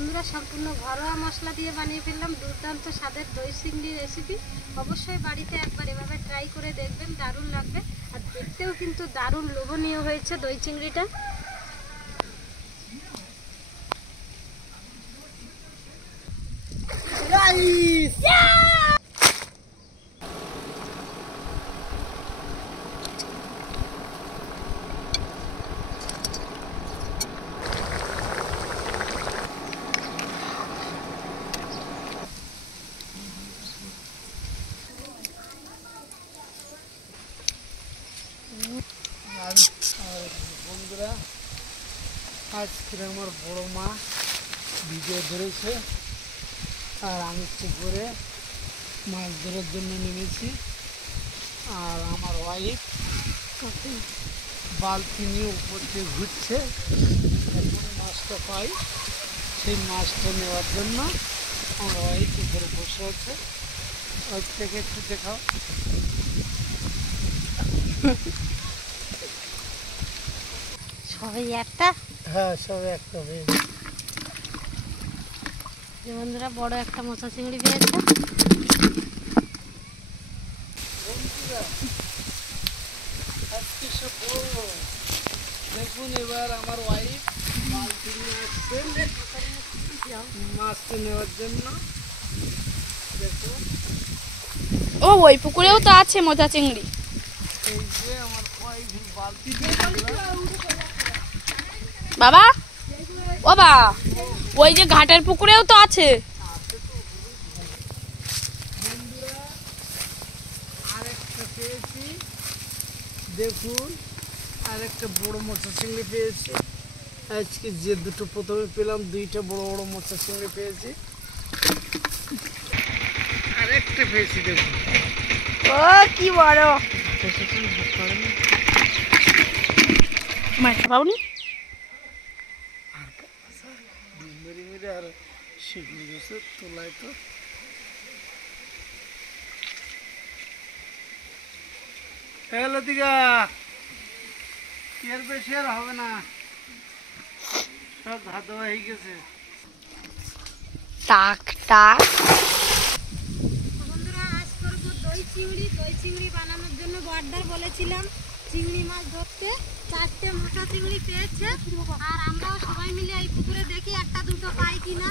বন্ধুরা সম্পূর্ণ ঘরোয়া মশলা দিয়ে বানিয়ে ফেললাম দুর্দান্ত স্বাদের দই চিংড়ি রেসিপি। অবশ্যই বাড়িতে একবার এভাবে ট্রাই করে দেখবেন, দারুণ লাগবে। আর দেখতেও কিন্তু দারুণ লোভনীয় হয়েছে দই চিংড়িটা। বন্ধুরা আজকে আমার বড় মা ভিডিও ধরেছে আর আমি পুকুরে মাছ ধরার জন্য নেমেছি। আর আমার ওয়াইফ বালতি নিয়ে উপর দিয়ে ঘুরছে। এখন মাছটা পাই, সেই মাছটা নেওয়ার জন্য আমার ওয়াইফ উপরে বসে আছে। ওই থেকে একটু দেখাও। সবাই একটা, হ্যাঁ সবাই একটা বন্ধুরা বড় একটা মোচা চিংড়ি পেয়েছে। দেখুন এবার আমার ওয়াইফ বালতি নিয়ে আসছে মাছটা নেওয়ার জন্য। দেখুন ও ওই পুকুরেও তো আছে মোচা চিংড়ি। এই যে আমার ওয়াইফ বালতি বাবা ও বা ওই যে ঘাটের পুকুরেও তো আছে। আরেকটা পেয়েছি, দেখুন আরেকটা বড় মোচা চিংড়ি পেয়েছি। আজকে যে দুটো প্রথমে পেলাম, দুইটা বড় বড় মোচা চিংড়ি পেয়েছি। আরেকটা পেয়েছি দেখুন। ও কি বড় মাছ পাওনি। আর শিখলি গেছে তোলায় তো লতিকা এর বেশি আর হবে না, সব ধাত হয়ে গেছে। টাক টাক বন্ধুরা আজ করবো দই চিংড়ি। দই চিংড়ি বানানোর জন্য বড়দার বলেছিলাম চিংড়ি মাছ ধরতে। 4টে মোটা চিংড়ি পেয়েছে। আর আমরাও সবাই মিলে এই পুকুরে দেখি একটা দুটো পাই কিনা।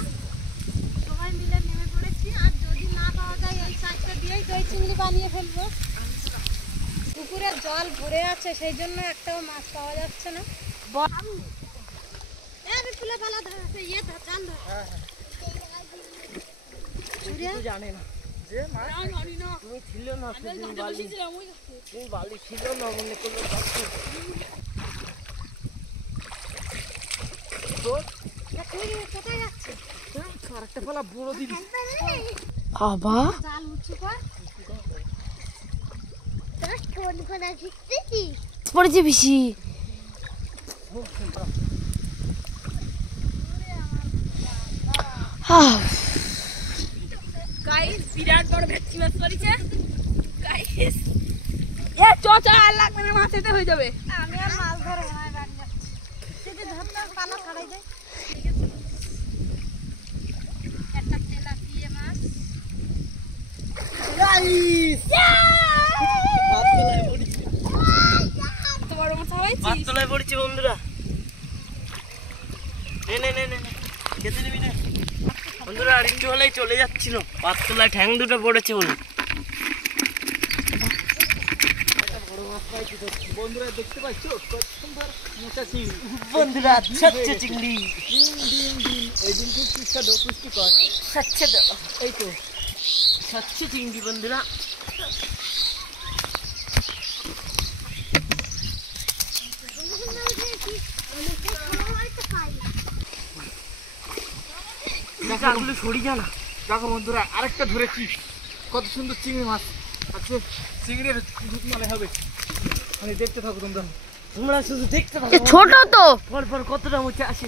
সবাই মিলে নেমে পড়েছি। আর যদি না পাওয়া যায় ওই 4টে দিয়েই দই চিংড়ি বানিয়ে ফেলবো। পুকুরের জল ভরে আছে, সেই জন্য একটাও মাছ পাওয়া যাচ্ছে না। বিপুলে ফেলা ধরে ইয়ে চাল ধর। জানে না যে তুমি ছিল না সেদিন বালি, তুমি বালি ছিল না মনে করলো কোথায় যাচ্ছে? আরেকটা ফেলা বড় দিদি বাবা জাল উঁচু কর। পড়েছে বেশি। গাইস বিরাট বড় ভেটকি মাছ পড়েছে। গাইস এ চচা আর লাগবে না, মাছ এতে হয়ে যাবে। আমি আর মাছ ধরবো না, বাড়ি যাচ্ছি। যদি ধরতে পালা ছাড়াই যায়। একটা তেলাপিয়া মাছ। তোমার মাছ হয়েছে পাতলায় পড়েছে বন্ধুরা। খেতে নিবি না বন্ধুরা, আর একটু হলেই চলে যাচ্ছিল। পাতলায় ঠ্যাং দুটো পড়েছে বলে। বন্ধুরা দেখতে পাচ্ছ কত সুন্দর মোটা চিংড়ি। বন্ধুরা আচ্ছা চিংড়ি এই দিন খুব সুস্বাদু পুষ্টিকর স্বচ্ছ। এই তো স্বচ্ছ চিংড়ি বন্ধুরা। সরি যা না। দেখো বন্ধুরা আরেকটা ধরেছি, কত সুন্দর চিংড়ি মাছ। আজকে চিংড়ির দুধ মানে হবে, মানে দেখতে থাকো তোমরা। তোমরা শুধু দেখতে থাকো। ছোট তো পরপর কতটা মুখে আসে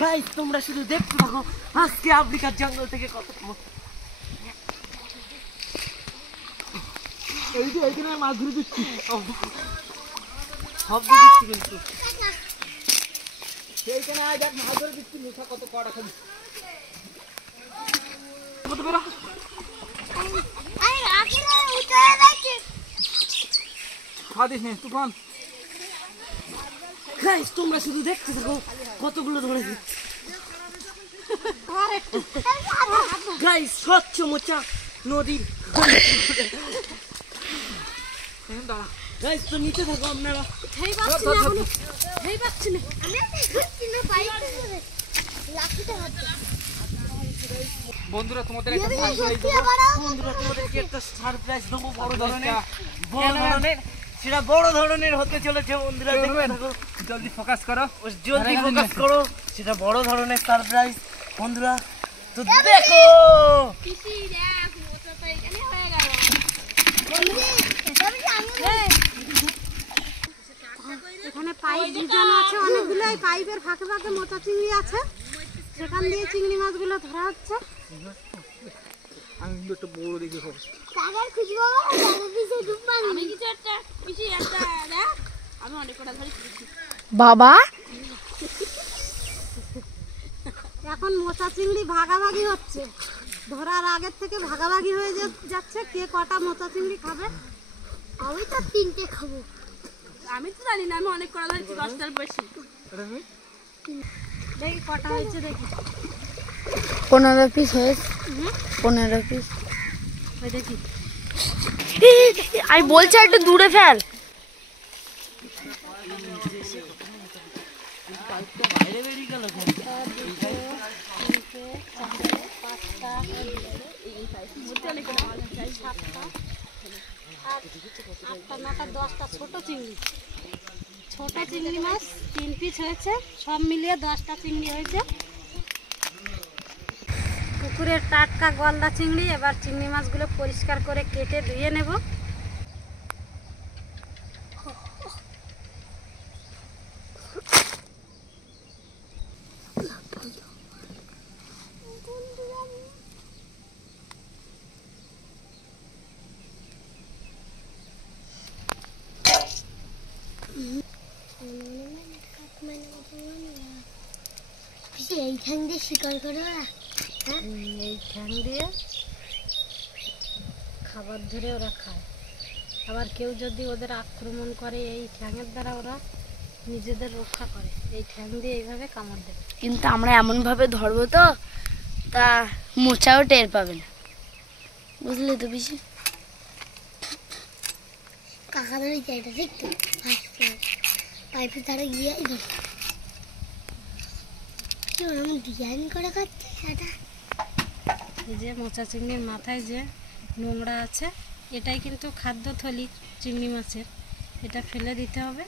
গাইস, তোমরা শুধু দেখতে থাকো। আজকে আফ্রিকার জঙ্গল থেকে কত এইখানে মাছ ধরে দিচ্ছি, সব দিচ্ছি কিন্তু সেইখানে আজ এক মাছ ধরে দিচ্ছি, মুঠা কত কড়া খাবি। কত বেরো খাদিস নে তুফান। গাইস তোমরা শুধু দেখতে থাকো কতগুলো ধরেছি। গাইস স্বচ্ছ মোচা নদীর। গাইস তো নিচে থাকো আপনারা। হেই পাচ্ছি না এখনো, হেই পাচ্ছি না। বন্ধুরা তোমাদের একটা বন্ধুরা তোমাদেরকে একটা সারপ্রাইজ দেবো বড় ধরনের সেটা বড় ধরনের হতে চলেছে বন্ধুরা। দেখতে থাকো, জলদি ফোকাস করো, জলদি ফোকাস করো, সেটা বড় ধরনের সারপ্রাইজ বন্ধুরা। তো দেখো এখানে পাইপ ভিজানো আছে অনেকগুলো, এই পাইপের ফাঁকে ফাঁকে মোটা চিংড়ি আছে, সেখান দিয়ে চিংড়ি মাছগুলো ধরা হচ্ছে। আমি কিন্তু একটা বড় দেখে খাবো। বাবা এখন মোটা চিংড়ি ভাগাভাগি হচ্ছে, ধরার আগের থেকে ভাগাভাগি হয়ে যাচ্ছে কে কটা মোটা চিংড়ি খাবে। আমি তো 3টে খাবো। আমি তো জানি না, আমি অনেক করা ধরেছি 10টার বেশি। দেখি কটা হয়েছে দেখি। 15 পিস হয়েছে। 15 পিস। ওই দেখি আমি বলছি একটু দূরে ফেল। বাইরে বেরিয়ে গেল। 10টা ছোট চিংড়ি, ছোট চিংড়ি মাছ 3 পিস হয়েছে, সব মিলিয়ে 10টা চিংড়ি হয়েছে। পুকুরের টাটকা গলদা চিংড়ি। এবার চিংড়ি মাছগুলো পরিষ্কার করে কেটে ধুয়ে নেব। এই ঠ্যাং দিয়ে শিকার করে ওরা, এই ঠ্যাং দিয়ে খাবার ধরে ওরা খায়। আবার কেউ যদি ওদের আক্রমণ করে, এই ঠ্যাংয়ের দ্বারা ওরা নিজেদের রক্ষা করে। এই ঠ্যাং দিয়ে এইভাবে কামড় দেবে। কিন্তু আমরা এমন ভাবে ধরবো তো তা মোচাও টের পাবে না, বুঝলে তো বেশি। কাকা ধরে এটা দেখতো পাইপের ধারে গিয়ে এমন ডিজাইন করে খাচ্ছে সেটা। এই যে মোচা চিংড়ির মাথায় যে নোংরা আছে, এটাই কিন্তু খাদ্য থলি চিংড়ি মাছের, এটা ফেলে দিতে হবে।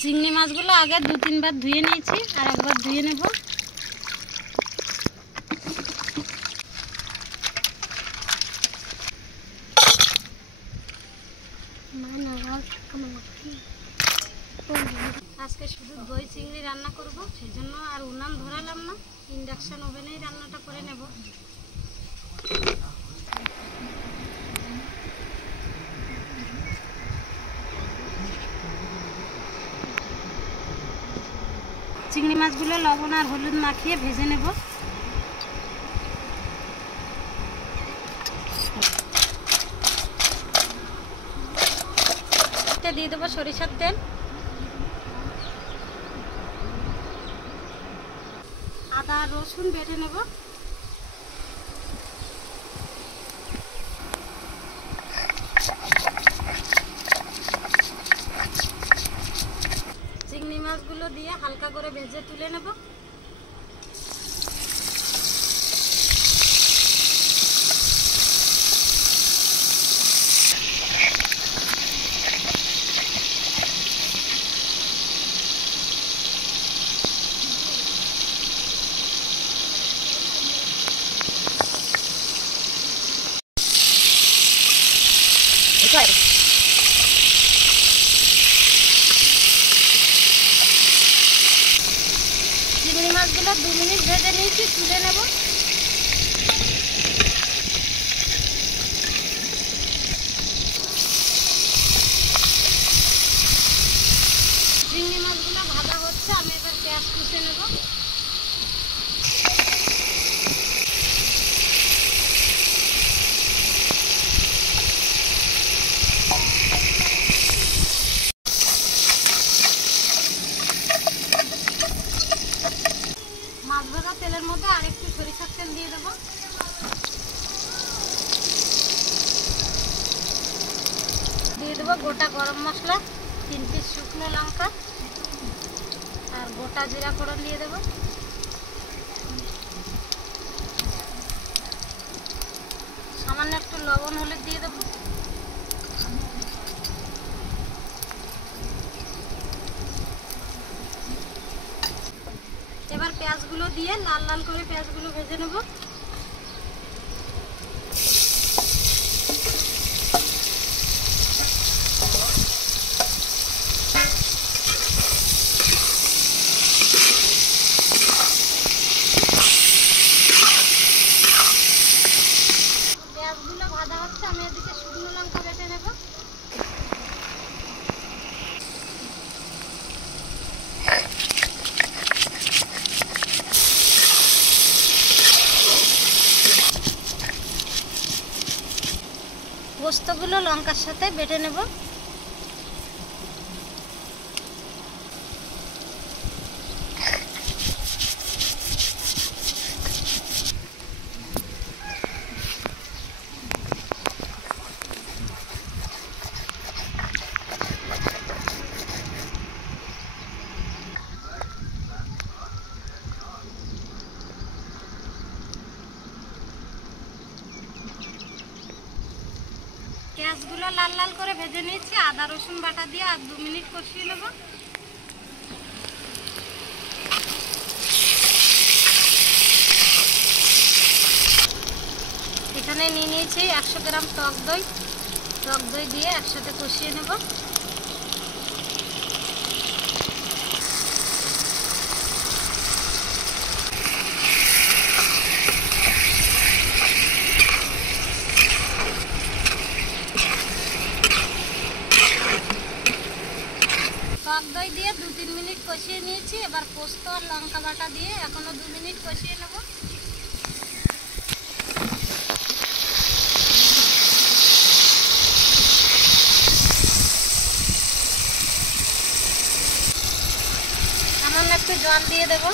চিংড়ি মাছগুলো আগে 2-3 বার ধুয়ে নিয়েছি, আর একবার ধুয়ে নেব। আজকে শুধু দই চিংড়ি রান্না করব, সেই জন্য আর উনান ধরালাম না, ইন্ডাকশন ওভেনেই রান্নাটা করে নেব। চিংড়ি মাছগুলো লবণ আর হলুদ মাখিয়ে ভেজে নেব। দিয়ে দেবো সরিষার তেল, আদা রসুন বেটে নেব। চিংড়ি মাছগুলো দিয়ে হালকা করে ভেজে তুলে নেব। তুলে নেব। চিংড়ি মাছগুলো ভাজা হচ্ছে, আমি এবার পেঁয়াজ কুচে নেব। মাছ ভাজা তেলের মধ্যে আরেকটু সরিষার তেল দিয়ে দেবো। দিয়ে দেবো গোটা গরম মশলা, 3 পিস শুকনো লঙ্কা আর গোটা জিরা ফোড়ন দিয়ে দেবো। সামান্য একটু লবণ হলুদ দিয়ে দেবো। এবার পেঁয়াজগুলো দিয়ে লাল লাল করে পেঁয়াজগুলো ভেজে নেব। পেঁয়াজগুলো ভাজা হচ্ছে, আমি এদিকে শুকনো লঙ্কা বেটে নেব। পোস্তগুলো লঙ্কার সাথে বেটে নেব। পেঁয়াজগুলো লাল লাল করে ভেজে নিয়েছি, আদা রসুন বাটা দিয়ে আর 2 মিনিট কষিয়ে নেব। এখানে নিয়ে নিয়েছি 100 গ্রাম টক দই। টক দই দিয়ে একসাথে কষিয়ে নেব। টক দই দিয়ে 2-3 মিনিট কষিয়ে নিয়েছি। এবার পোস্ত আর লঙ্কা বাটা দিয়ে এখনো 2 মিনিট কষিয়ে নেব। সামান্য একটু জল দিয়ে দেব।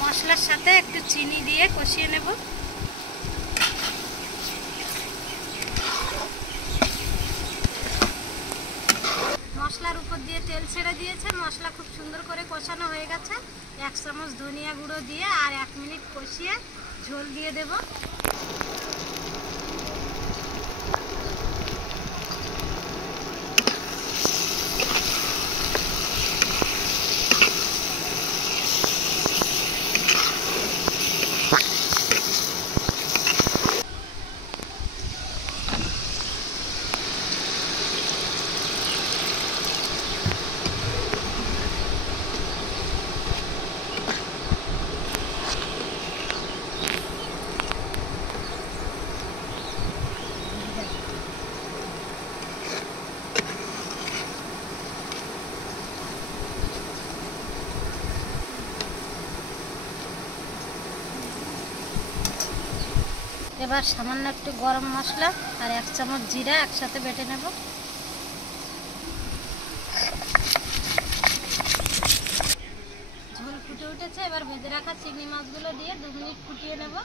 মশলার সাথে একটু চিনি দিয়ে কষিয়ে নেব। মশলার উপর দিয়ে তেল ছেড়ে দিয়েছে, মশলা খুব সুন্দর করে কষানো হয়ে গেছে। 1 চামচ ধনিয়া গুঁড়ো দিয়ে আর 1 মিনিট কষিয়ে ঝোল দিয়ে দেব। এবার সামান্য একটু গরম মশলা আর 1 চামচ জিরা একসাথে বেটে নেব। ঝোল ফুটে উঠেছে, এবার ভেজে রাখা চিংড়ি মাছগুলো দিয়ে 2 মিনিট ফুটিয়ে নেব।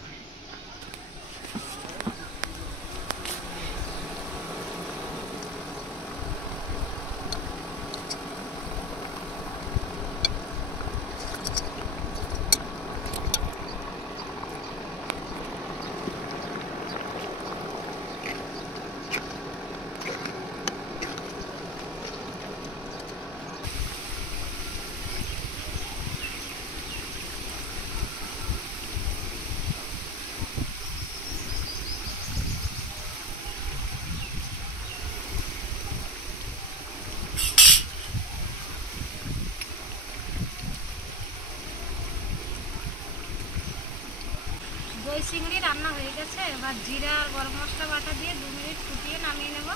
দই চিংড়ি রান্না হয়ে গেছে। এবার জিরা আর গরম মশলা বাটা দিয়ে 2 মিনিট ফুটিয়ে নামিয়ে নেব।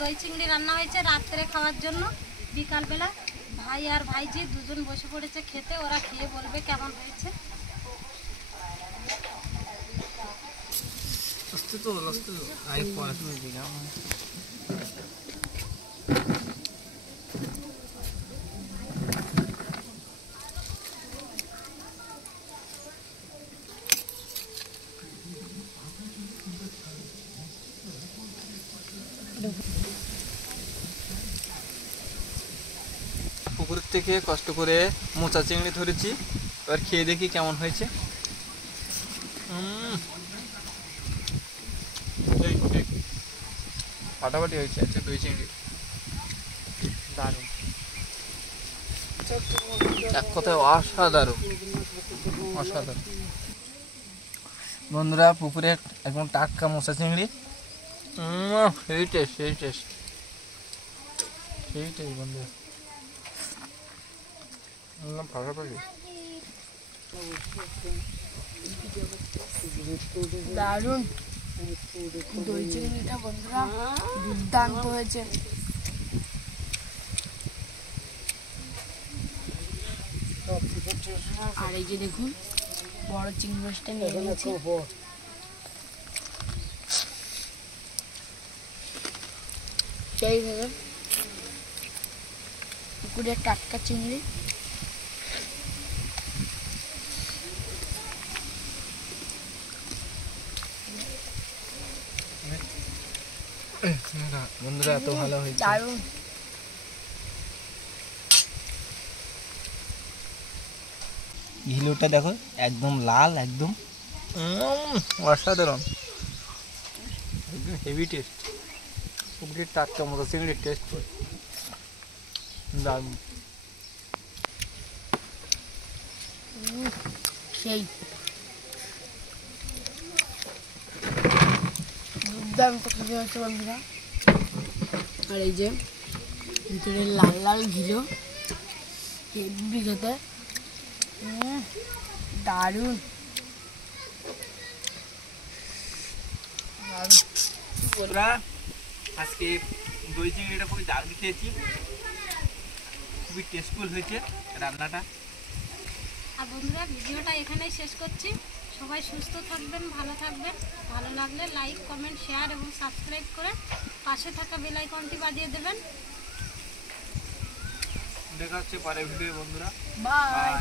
দই চিংড়ি রান্না হয়েছে রাত্রে খাওয়ার জন্য। বিকালবেলা ভাই আর ভাইজি দুজন বসে পড়েছে খেতে। ওরা খেয়ে বলবে কেমন হয়েছে। পুকুর থেকে কষ্ট করে মোচা চিংড়ি ধরেছি, এবার খেয়ে দেখি কেমন হয়েছে। ফাটাফাটি হয়েছে। আচ্ছা দই চিংড়ি দারুণ, এক কথায় অসাধারণ অসাধারণ। বন্ধুরা পুকুরের একদম টাটকা মোচা চিংড়ি, সেই টেস্ট সেই টেস্ট সেই টেস্ট বন্ধুরা, ফাটাফাটি। দারুণ দই চিংড়িটা বন্ধুরা দুর্দান্ত হয়েছে। আর এই যে দেখুন বড় চিংড়ি মাছটা নিয়ে নিয়েছি। সেইভাবে পুকুরের টাটকা চিংড়ি। বন্ধুরা এত ভালো হয়েছে। দারুণ ঘিলুটা দেখো একদম লাল, একদম অসাধারণ, একদম হেভি টেস্ট। পুকুরের টাটকা মতো চিংড়ির টেস্ট দারুণ। সেই দুর্দান্ত খুবই হয়েছে বন্ধুরা। আর এই যে ভিতরে লাল লাল ঘিলো হেভি খেতে, দারুণ। বন্ধুরা আজকে দই চিংড়িটা খুবই দারুণ খেয়েছি, খুবই টেস্টফুল হয়েছে রান্নাটা। আর বন্ধুরা ভিডিওটা এখানেই শেষ করছি। সবাই সুস্থ থাকবেন, ভালো থাকবেন। ভালো লাগলে লাইক, কমেন্ট, শেয়ার এবং সাবস্ক্রাইব করে পাশে থাকা বেল আইকনটি বাজিয়ে দেবেন। দেখা হচ্ছে পরের ভিডিও বন্ধুরা। বাই। বাই।